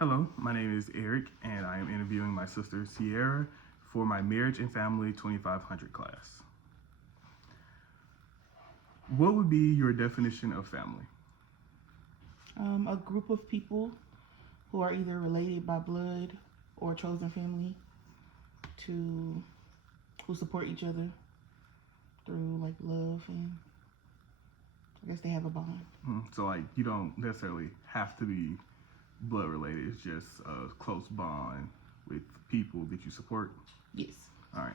Hello, my name is Eric, and I am interviewing my sister Sierra for my Marriage and Family 2500 class. What would be your definition of family? A group of people who are either related by blood or chosen family to who support each other through like love, and I guess they have a bond. So, like, you don't necessarily have to be blood related, it's just a close bond with people that you support. Yes. All right.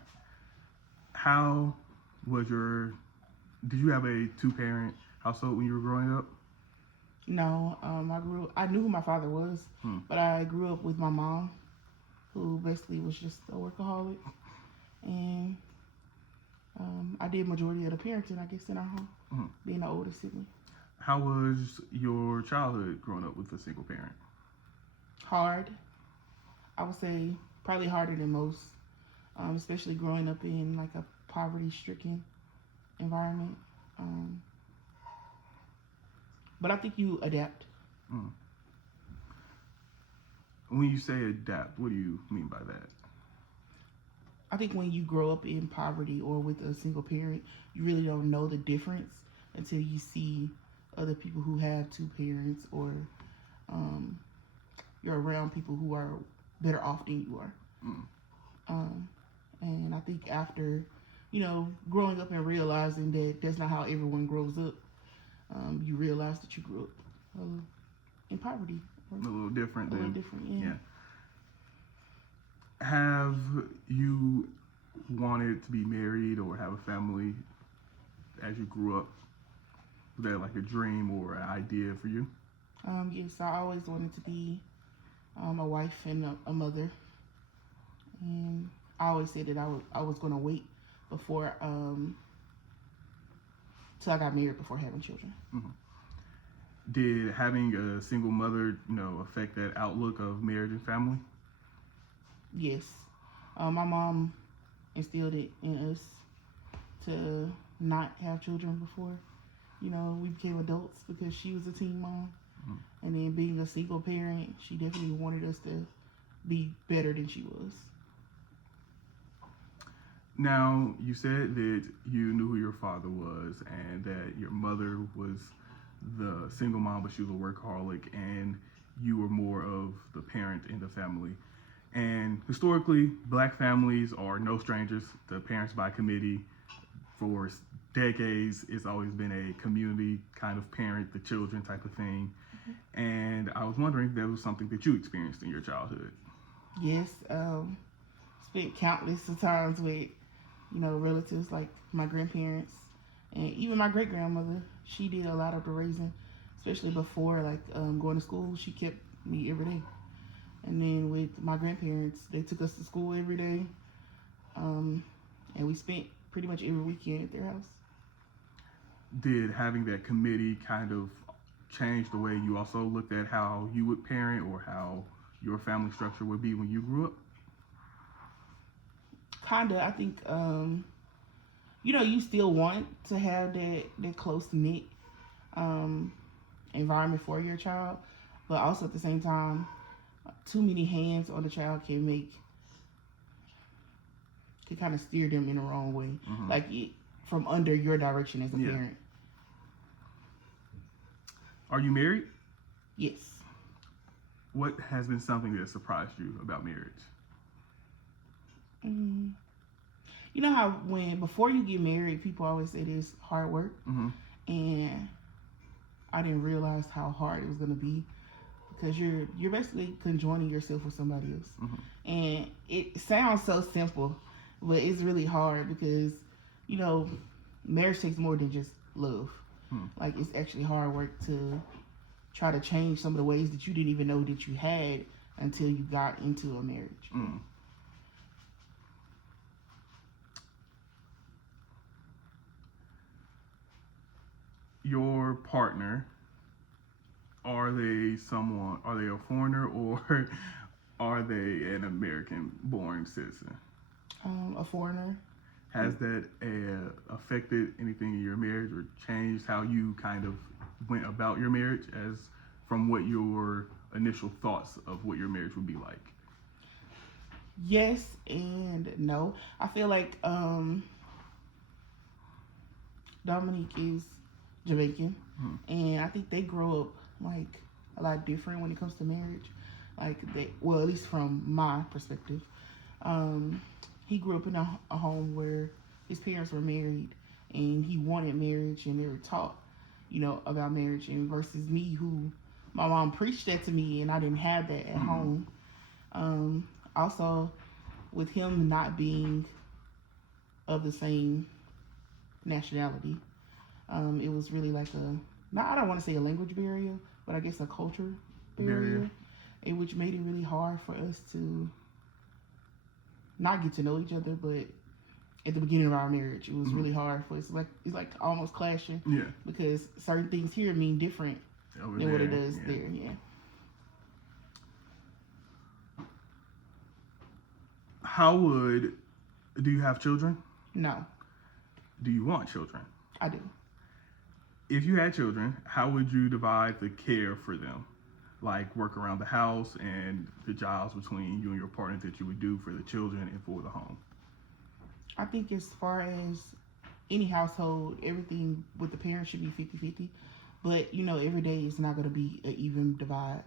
How was your, did you have a two-parent household when you were growing up? No, I knew who my father was, but I grew up with my mom, who basically was just a workaholic, and I did majority of the parenting, I guess, in our home, being the oldest sibling. How was your childhood growing up with a single parent? Hard. I would say probably harder than most, especially growing up in like a poverty-stricken environment. But I think you adapt. When you say adapt, what do you mean by that? I think when you grow up in poverty or with a single parent, you really don't know the difference until you see other people who have two parents, or you're around people who are better off than you are. And I think after, growing up and realizing that that's not how everyone grows up, you realize that you grew up in poverty. A little different. A little different, yeah. Have you wanted to be married or have a family as you grew up? Was that like a dream or an idea for you? Yes, I always wanted to be a wife and a mother. And I always said that I was going to wait before, till I got married before having children. Did having a single mother, affect that outlook of marriage and family? Yes. My mom instilled it in us to not have children before, we became adults, because she was a teen mom. And then being a single parent, she definitely wanted us to be better than she was. Now, you said that you knew who your father was and that your mother was the single mom, but she was a workaholic, and you were more of the parent in the family. And historically, black families are no strangers to parents by committee. For decades, it's always been a community kind of parent the children type of thing. And I was wondering if that was something that you experienced in your childhood. Yes. Spent countless of times with, relatives like my grandparents and even my great grandmother. She did a lot of the raising, especially before going to school. She kept me every day. And then with my grandparents, they took us to school every day. And we spent pretty much every weekend at their house. Did having that committee kind of change the way you also looked at how you would parent or how your family structure would be when you grew up? Kinda. I think, you still want to have that close-knit environment for your child. But also at the same time, too many hands on the child can kind of steer them in the wrong way. Like from under your direction as a parent. Are you married? Yes. What has been something that surprised you about marriage? You know how before you get married, people always say there's hard work, and I didn't realize how hard it was gonna be, because you're basically conjoining yourself with somebody else, and it sounds so simple, but it's really hard because marriage takes more than just love. Like, it's actually hard work to try to change some of the ways that you didn't even know that you had until you got into a marriage. Your partner, are they a foreigner, or are they an American-born citizen? A foreigner. Has that affected anything in your marriage or changed how you kind of went about your marriage as from what your initial thoughts of what your marriage would be like? Yes and no. I feel like Dominique is Jamaican, and I think they grow up like a lot different when it comes to marriage. Like well, at least from my perspective, he grew up in a home where his parents were married, and he wanted marriage, and they were taught, about marriage. And versus me, who my mom preached that to me, and I didn't have that at home. Also, with him not being of the same nationality, it was really like I don't want to say a language barrier, but I guess a culture barrier, and which made it really hard for us to not get to know each other. But at the beginning of our marriage, it was really hard for us. It's like almost clashing, because certain things here mean different than what it does there. Yeah. Do you have children? No. Do you want children? I do. If you had children, how would you divide the care for them? Like work around the house and the jobs between you and your partner that you would do for the children and for the home? I think as far as any household, everything with the parents should be 50-50. But, every day is not going to be an even divide.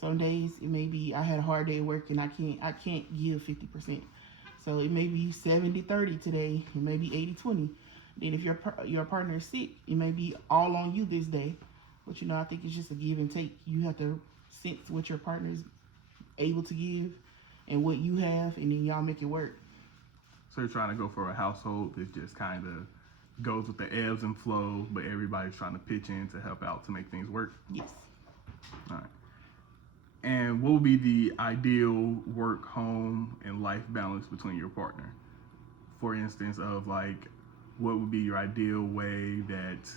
Some days it may be I had a hard day at work and I can't give 50%. So it may be 70-30 today. It may be 80-20. Then if your partner is sick, it may be all on you this day. But I think it's just a give and take. You have to sense what your partner is able to give and what you have, and then y'all make it work. So you're trying to go for a household that just kind of goes with the ebbs and flows, but everybody's trying to pitch in to help out to make things work? Yes. All right. And what would be the ideal work, home, and life balance between your partner? For instance, of like, what would be your ideal way that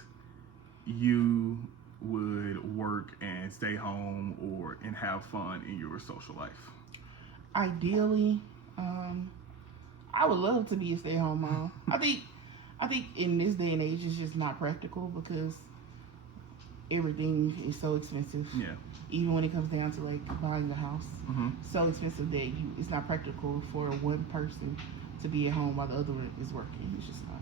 you would work and stay home and have fun in your social life? Ideally, I would love to be a stay-at-home mom. I think in this day and age, it's just not practical because everything is so expensive. Yeah. Even when it comes down to like buying a house, so expensive that it's not practical for one person to be at home while the other one is working. It's just not.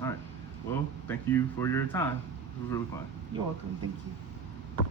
All right. Well, thank you for your time. It was really fun. You're welcome. Thank you.